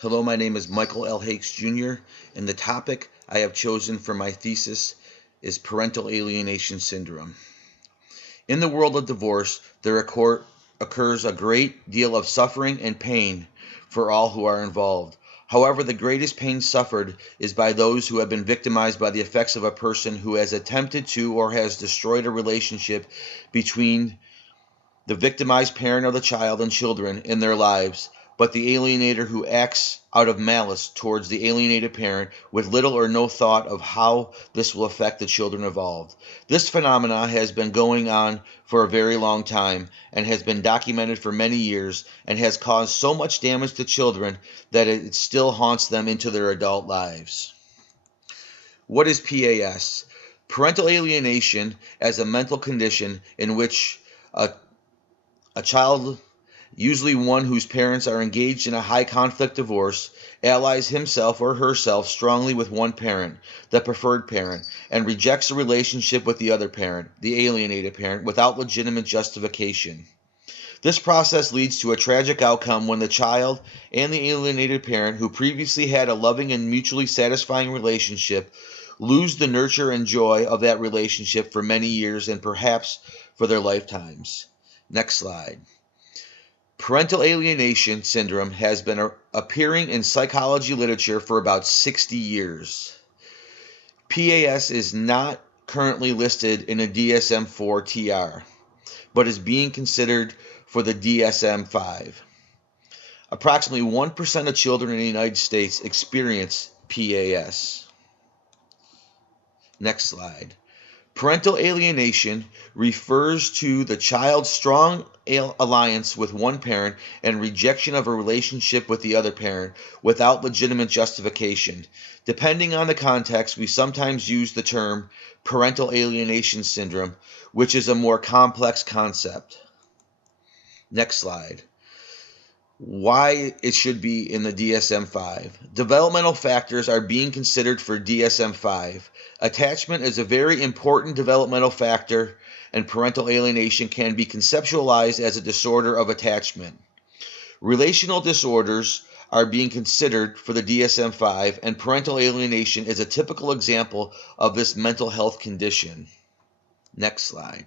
Hello, my name is Michael L. Hakes Jr., and the topic I have chosen for my thesis is parental alienation syndrome. In the world of divorce, there occurs a great deal of suffering and pain for all who are involved. However, the greatest pain suffered is by those who have been victimized by the effects of a person who has attempted to or has destroyed a relationship between the victimized parent of the child and children in their lives, but the alienator who acts out of malice towards the alienated parent with little or no thought of how this will affect the children involved. This phenomena has been going on for a very long time and has been documented for many years and has caused so much damage to children that it still haunts them into their adult lives. What is PAS? Parental alienation as a mental condition in which a child, usually one whose parents are engaged in a high conflict divorce, allies himself or herself strongly with one parent, the preferred parent, and rejects the relationship with the other parent, the alienated parent, without legitimate justification. This process leads to a tragic outcome when the child and the alienated parent, who previously had a loving and mutually satisfying relationship, lose the nurture and joy of that relationship for many years and perhaps for their lifetimes. Next slide. Parental alienation syndrome has been appearing in psychology literature for about 60 years. PAS is not currently listed in a DSM-4 TR, but is being considered for the DSM-5. Approximately 1% of children in the United States experience PAS. Next slide. Parental alienation refers to the child's strong alliance with one parent and rejection of a relationship with the other parent without legitimate justification. Depending on the context, we sometimes use the term parental alienation syndrome, which is a more complex concept. Next slide. Why it should be in the DSM-5. Developmental factors are being considered for DSM-5. Attachment is a very important developmental factor, and parental alienation can be conceptualized as a disorder of attachment. Relational disorders are being considered for the DSM-5, and parental alienation is a typical example of this mental health condition. Next slide.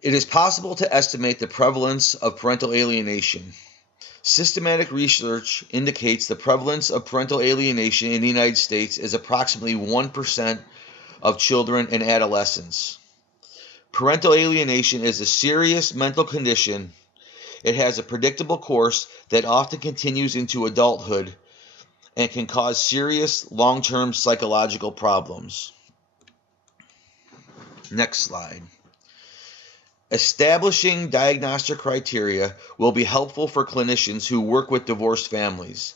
It is possible to estimate the prevalence of parental alienation. Systematic research indicates the prevalence of parental alienation in the United States is approximately 1% of children and adolescents. Parental alienation is a serious mental condition. It has a predictable course that often continues into adulthood and can cause serious long-term psychological problems. Next slide. Establishing diagnostic criteria will be helpful for clinicians who work with divorced families,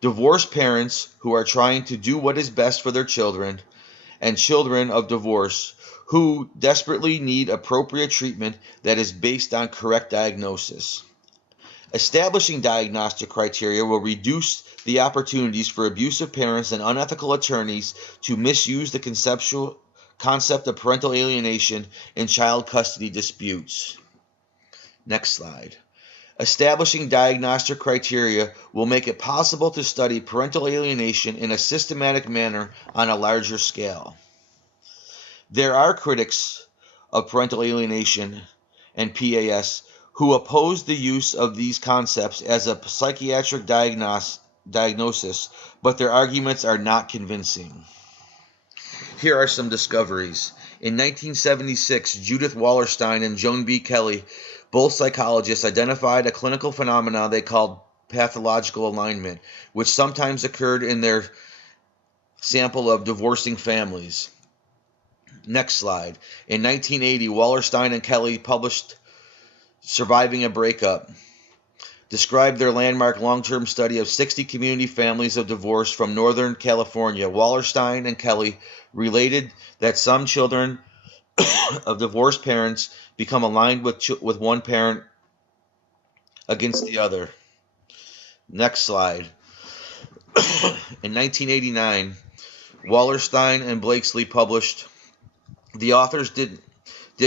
divorced parents who are trying to do what is best for their children, and children of divorce who desperately need appropriate treatment that is based on correct diagnosis. Establishing diagnostic criteria will reduce the opportunities for abusive parents and unethical attorneys to misuse the concept of parental alienation in child custody disputes. Next slide. Establishing diagnostic criteria will make it possible to study parental alienation in a systematic manner on a larger scale. There are critics of parental alienation and PAS who oppose the use of these concepts as a psychiatric diagnosis, but their arguments are not convincing. Here are some discoveries. In 1976, Judith Wallerstein and Joan B. Kelly, both psychologists, identified a clinical phenomenon they called pathological alignment, which sometimes occurred in their sample of divorcing families. Next slide. In 1980, Wallerstein and Kelly published Surviving a Breakup, described their landmark long-term study of 60 community families of divorce from Northern California. Wallerstein and Kelly related that some children of divorced parents become aligned with one parent against the other. Next slide. In 1989, Wallerstein and Blakesley published, the authors did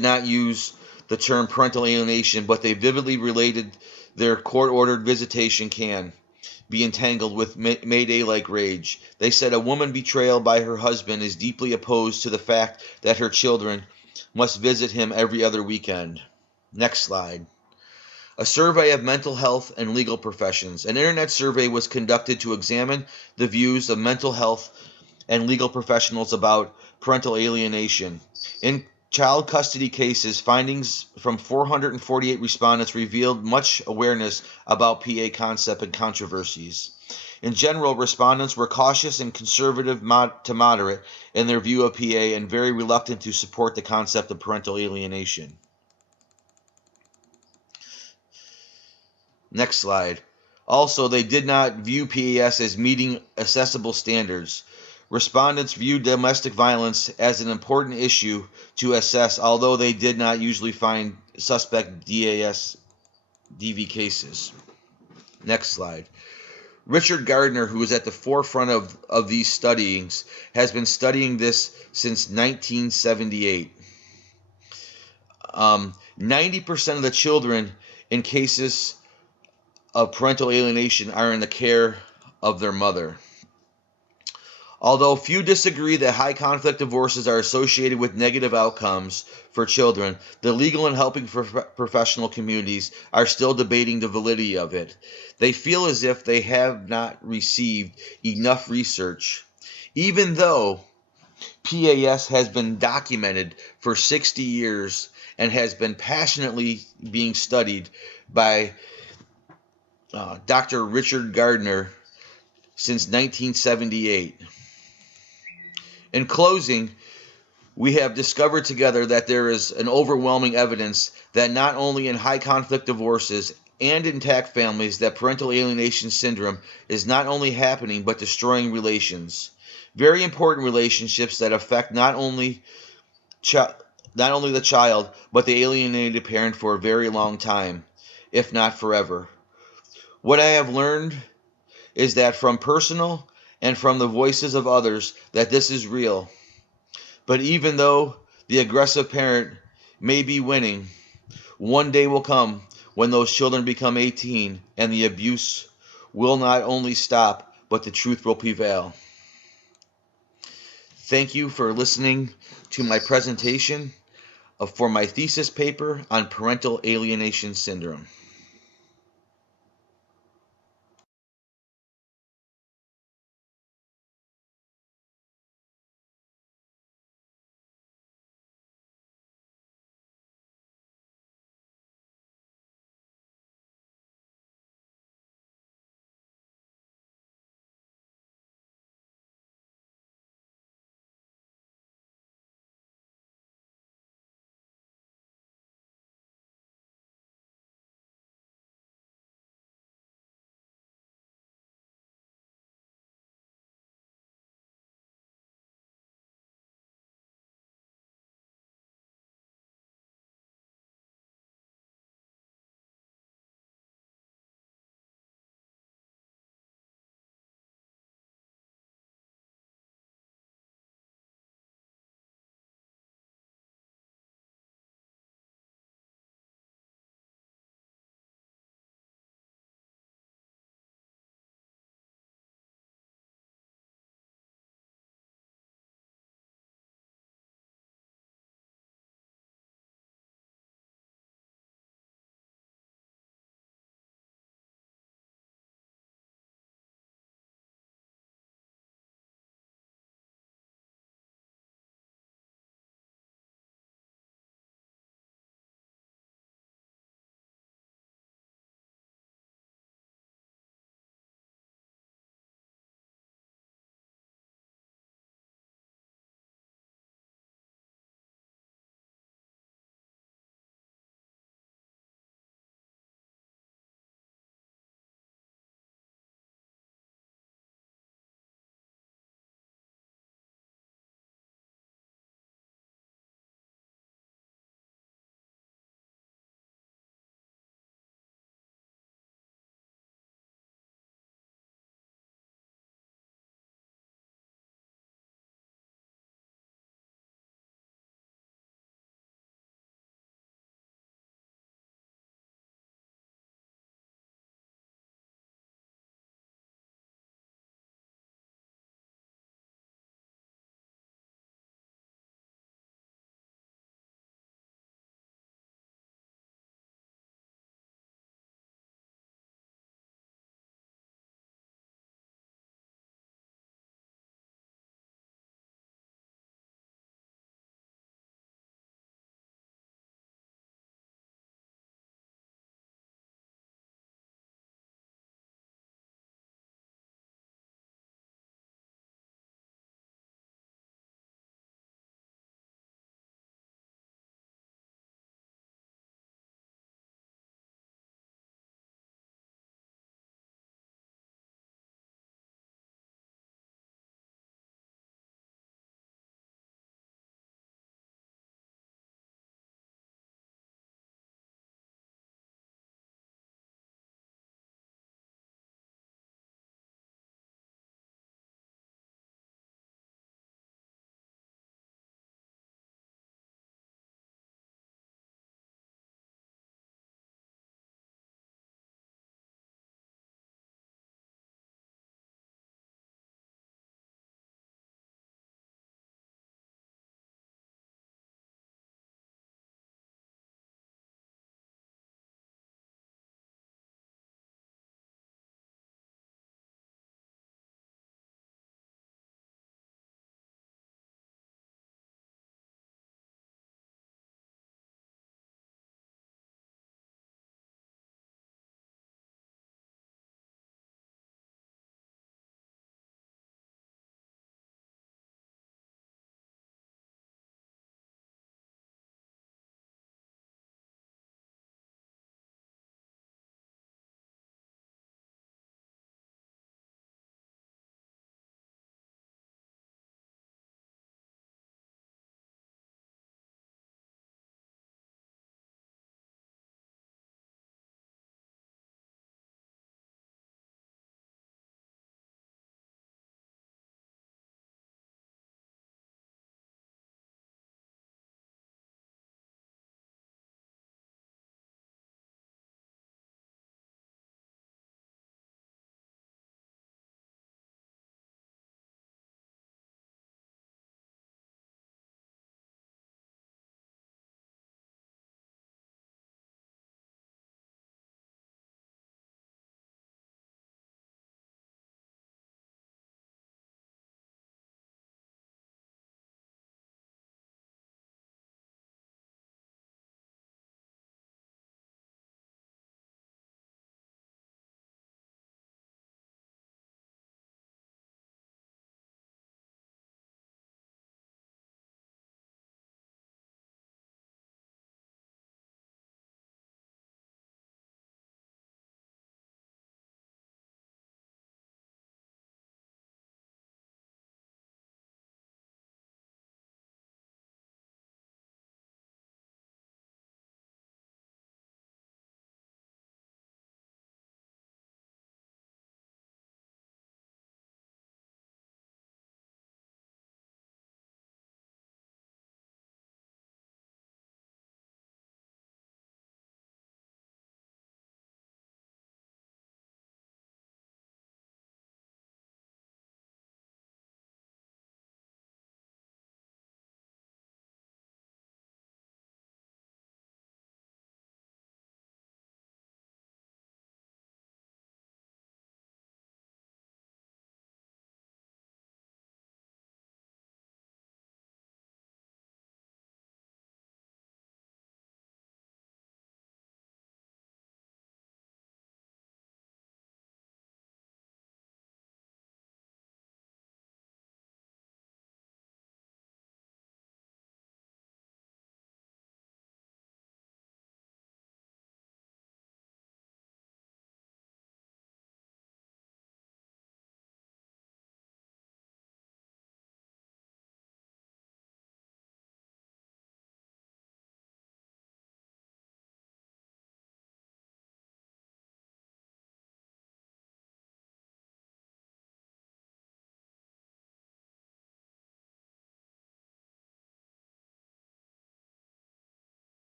not use the term parental alienation, but they vividly related their court-ordered visitation can be entangled with Mayday-like rage. They said a woman betrayal by her husband is deeply opposed to the fact that her children must visit him every other weekend. Next slide. A survey of mental health and legal professions. An internet survey was conducted to examine the views of mental health and legal professionals about parental alienation. In child custody cases, findings from 448 respondents revealed much awareness about PA concept and controversies. In general, respondents were cautious and conservative to moderate in their view of PA and very reluctant to support the concept of parental alienation. Next slide. Also, they did not view PAS as meeting accessible standards. Respondents viewed domestic violence as an important issue to assess, although they did not usually find suspect DV cases. Next slide. Richard Gardner, who is at the forefront of these studies, has been studying this since 1978. 90% of the children in cases of parental alienation are in the care of their mother. Although few disagree that high conflict divorces are associated with negative outcomes for children, the legal and helping professional communities are still debating the validity of it. They feel as if they have not received enough research, even though PAS has been documented for 60 years and has been passionately being studied by Dr. Richard Gardner since 1978. In closing, we have discovered together that there is an overwhelming evidence that not only in high conflict divorces and intact families that parental alienation syndrome is not only happening but destroying relations. Very important relationships that affect not only the child but the alienated parent for a very long time, if not forever. What I have learned is that from personal and from the voices of others that this is real. But even though the aggressive parent may be winning, one day will come when those children become 18 and the abuse will not only stop, but the truth will prevail. Thank you for listening to my presentation for my thesis paper on parental alienation syndrome.